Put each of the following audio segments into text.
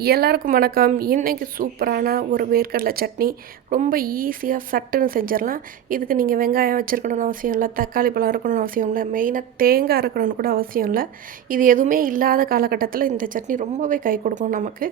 எல்லாருக்கும் வணக்கம். இன்றைக்கி சூப்பரான ஒரு வேர்க்கடலை சட்னி. ரொம்ப ஈஸியாக சட்டுன்னு செஞ்சிடலாம். இதுக்கு நீங்கள் வெங்காயம் வச்சுருக்கணும்னு அவசியம் இல்லை தக்காளி பழம் இருக்கணும்னு அவசியம் இல்லை மெயினாக தேங்காய் இருக்கணும்னு கூட அவசியம் இல்லை. இது எதுவுமே இல்லாத காலகட்டத்தில் இந்த சட்னி ரொம்பவே கை கொடுக்கும் நமக்கு.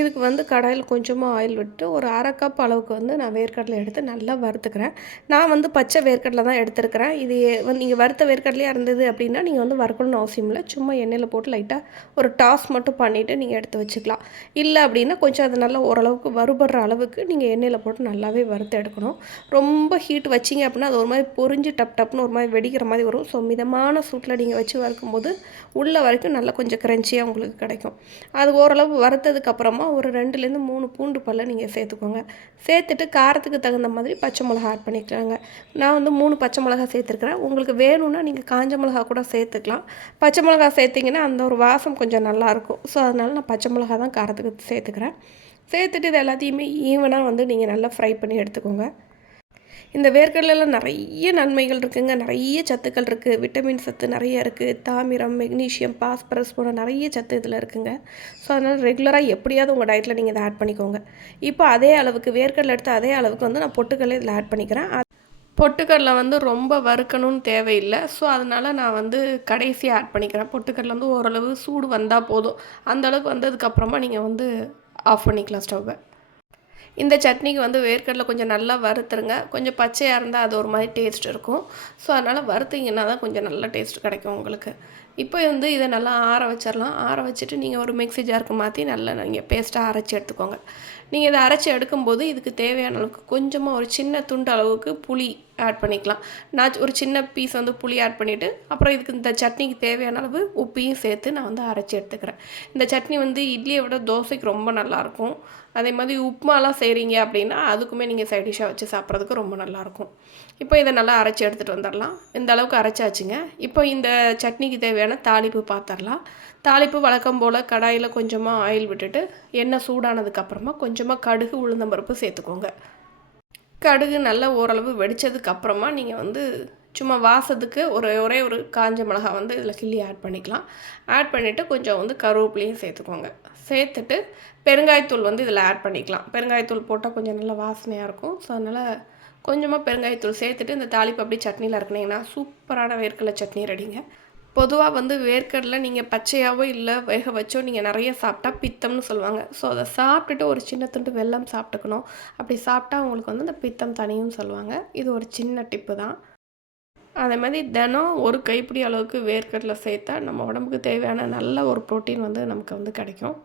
இதுக்கு வந்து கடாயில் கொஞ்சமாக ஆயில் விட்டு ஒரு அரை கப் அளவுக்கு வந்து நான் வேர்க்கடலை எடுத்து நல்லா வறுத்துக்கிறேன். நான் வந்து பச்சை வேர்க்கடலை தான் எடுத்துருக்கிறேன். இது வந்து நீங்கள் வறுத்த வேர்க்கடலையாக இருந்தது அப்படின்னா நீங்கள் வந்து வறுக்கணும்னு அவசியம் இல்லை. சும்மா எண்ணெயில் போட்டு லைட்டாக ஒரு டாஸ் மட்டும் பண்ணிவிட்டு நீங்கள் எடுத்து வச்சுக்கலாம். இல்லை அப்படின்னா கொஞ்சம் அது நல்லா ஓரளவுக்கு வறுபடுற அளவுக்கு நீங்கள் எண்ணெயில் போட்டு நல்லாவே வறுத்து எடுக்கணும். ரொம்ப ஹீட் வச்சிங்க அப்படின்னா அது ஒரு மாதிரி பொறிஞ்சு டப் டப்னு ஒரு மாதிரி வெடிக்கிற மாதிரி வரும். ஸோ மிதமான சூட்டில் நீங்கள் வச்சு வறுக்கும்போது உள்ள வரைக்கும் நல்லா கொஞ்சம் க்ரன்ச்சியாக உங்களுக்கு கிடைக்கும். அது ஓரளவு வறுத்ததுக்கப்புறமா ஒரு ரெண்டுலேருந்து மூணு பூண்டு பல்ல நீங்கள் சேர்த்துக்கோங்க. சேர்த்துட்டு காரத்துக்கு தகுந்த மாதிரி பச்சை மிளகா ஆட் பண்ணிக்கலாங்க. நான் வந்து மூணு பச்சை மிளகா சேர்த்துருக்குறேன். உங்களுக்கு வேணும்னா நீங்கள் காஞ்ச மிளகா கூட சேர்த்துக்கலாம். பச்சை மிளகா சேர்த்திங்கன்னா அந்த ஒரு வாசம் கொஞ்சம் நல்லாயிருக்கும் ஸோ அதனால் நான் பச்சை மிளகா தான் காரம் காரத்துக்கு சேர்த்துக்கிறேன். சேர்த்துட்டு இது எல்லாத்தையுமே ஈவனாக வந்து நீங்கள் நல்லா ஃப்ரை பண்ணி எடுத்துக்கோங்க. இந்த வேர்க்கடலில் நிறைய நன்மைகள் இருக்குங்க. நிறைய சத்துக்கள் இருக்குது விட்டமின் சத்து நிறைய இருக்குது தாமிரம் மெக்னீஷியம் பாஸ்பரஸ் போன்ற நிறைய சத்து இதில் இருக்குங்க. ஸோ அதனால் ரெகுலராக எப்படியாவது உங்கள் டயட்டில் நீங்கள் இதை ஆட் பண்ணிக்கோங்க. இப்போ அதே அளவுக்கு வேர்க்கடலை எடுத்து அதே அளவுக்கு வந்து நான் பொட்டுக்கடலை இதில் ஆட் பண்ணிக்கிறேன். பொட்டுக்கடலை வந்து ரொம்ப வறுக்கணும்னு தேவையில்லை. ஸோ அதனால் நான் வந்து கடைசியாக ஆட் பண்ணிக்கிறேன். பொட்டுக்கடலை வந்து ஓரளவு சூடு வந்தால் போதும். அந்தளவுக்கு வந்ததுக்கப்புறமா நீங்கள் வந்து ஆஃப் பண்ணிக்கலாம் ஸ்டவ்வை இந்த சட்னிக்கு வந்து வேர்க்கடலை கொஞ்சம் நல்லா வறுத்துருங்க. கொஞ்சம் பச்சையாக இருந்தால் அது ஒரு மாதிரி டேஸ்ட் இருக்கும். ஸோ அதனால் வறுத்திங்கன்னா தான் கொஞ்சம் நல்ல டேஸ்ட் கிடைக்கும் உங்களுக்கு. இப்போ வந்து இதை நல்லா ஆற வச்சிடலாம் ஆற வச்சுட்டு நீங்கள் ஒரு மிக்ஸி ஜாருக்கு மாற்றி நல்லா நீங்கள் பேஸ்ட்டாக அரைச்சி எடுத்துக்கோங்க. நீங்கள் இதை அரைச்சி எடுக்கும்போது இதுக்கு தேவையான அளவுக்கு கொஞ்சமாக ஒரு சின்ன துண்டு அளவுக்கு புளி ஆட் பண்ணிக்கலாம். நான் ஒரு சின்ன பீஸ் வந்து புளி ஆட் பண்ணிவிட்டு அப்புறம் இதுக்கு இந்த சட்னிக்கு தேவையான அளவு உப்பையும் சேர்த்து நான் வந்து அரைச்சி எடுத்துக்கிறேன். இந்த சட்னி வந்து இட்லியை விட தோசைக்கு ரொம்ப நல்லாயிருக்கும். அதே மாதிரி உப்புமாலாம் செய்கிறீங்க அப்படின்னா அதுக்குமே நீங்கள் சைட் டிஷ்ஷாக வச்சு சாப்பிட்றதுக்கு ரொம்ப நல்லாயிருக்கும். இப்போ இதை நல்லா அரைச்சி எடுத்துகிட்டு வந்துடலாம் இந்த அளவுக்கு அரைச்சாச்சுங்க. இப்போ இந்த சட்னிக்கு தேவையான தாளிப்பு பார்த்துடலாம் தாளிப்பு வழக்கம் போல் கடாயில் கொஞ்சமாக ஆயில் விட்டுட்டு எண்ணெய் சூடானதுக்கப்புறமா கொஞ்சமாக கடுகு உளுந்தம்பருப்பு சேர்த்துக்கோங்க. கடுகு நல்லா ஓரளவு வெடித்ததுக்கப்புறமா நீங்கள் வந்து சும்மா வாசத்துக்கு ஒரு ஒரே ஒரு காஞ்ச மிளகா வந்து இதில் கிள்ளி ஆட் பண்ணிக்கலாம். ஆட் பண்ணிவிட்டு கொஞ்சம் வந்து கருவேப்பிலையும் சேர்த்துக்கோங்க. சேர்த்துட்டு பெருங்காயத்தூள் வந்து இதில் ஆட் பண்ணிக்கலாம். பெருங்காயத்தூள் போட்டால் கொஞ்சம் நல்லா வாசனையாக இருக்கும். ஸோ அதனால் கொஞ்சமாக பெருங்காயத்தூள் சேர்த்துட்டு இந்த தாளிப்பு அப்படி சட்னியில் இருக்குனீங்கன்னா சூப்பரான வேர்க்கடலை சட்னி ரெடிங்க. பொதுவாக வந்து வேர்க்கடலை நீங்கள் பச்சையாகவோ இல்லை வேக வச்சோ நீங்கள் நிறைய சாப்பிட்டா பித்தம்னு சொல்லுவாங்க. ஸோ அதை சாப்பிட்டுட்டு ஒரு சின்ன துண்டு வெல்லம் சாப்பிட்டுக்கணும். அப்படி சாப்பிட்டா உங்களுக்கு வந்து இந்த பித்தம் தனியும் சொல்லுவாங்க. இது ஒரு சின்ன டிப்பு தான். அதே மாதிரி தினம் ஒரு கைப்பிடி அளவுக்கு வேர்க்கடலை சேர்த்தா நம்ம உடம்புக்கு தேவையான நல்ல ஒரு ப்ரோட்டீன் வந்து நமக்கு வந்து கிடைக்கும்.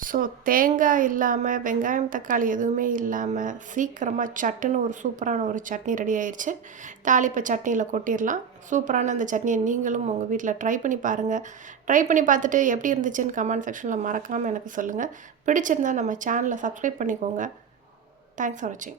ஸோ தேங்காய் இல்லாமல் வெங்காயம் தக்காளி எதுவுமே இல்லாமல் சீக்கிரமாக சட்டுன்னு ஒரு சூப்பரான ஒரு சட்னி ரெடி ஆயிடுச்சு தாளிப்பை சட்னியில் கொட்டிடலாம் சூப்பரான அந்த சட்னியை நீங்களும் உங்கள் வீட்டில் ட்ரை பண்ணி பாருங்கள் ட்ரை பண்ணி பார்த்துட்டு எப்படி இருந்துச்சுன்னு கமெண்ட் செக்ஷனில் மறக்காமல் எனக்கு சொல்லுங்கள் பிடிச்சிருந்தால் நம்ம சேனலை சப்ஸ்கிரைப் பண்ணிக்கோங்க. தேங்க்ஸ் ஃபார் வாட்சிங்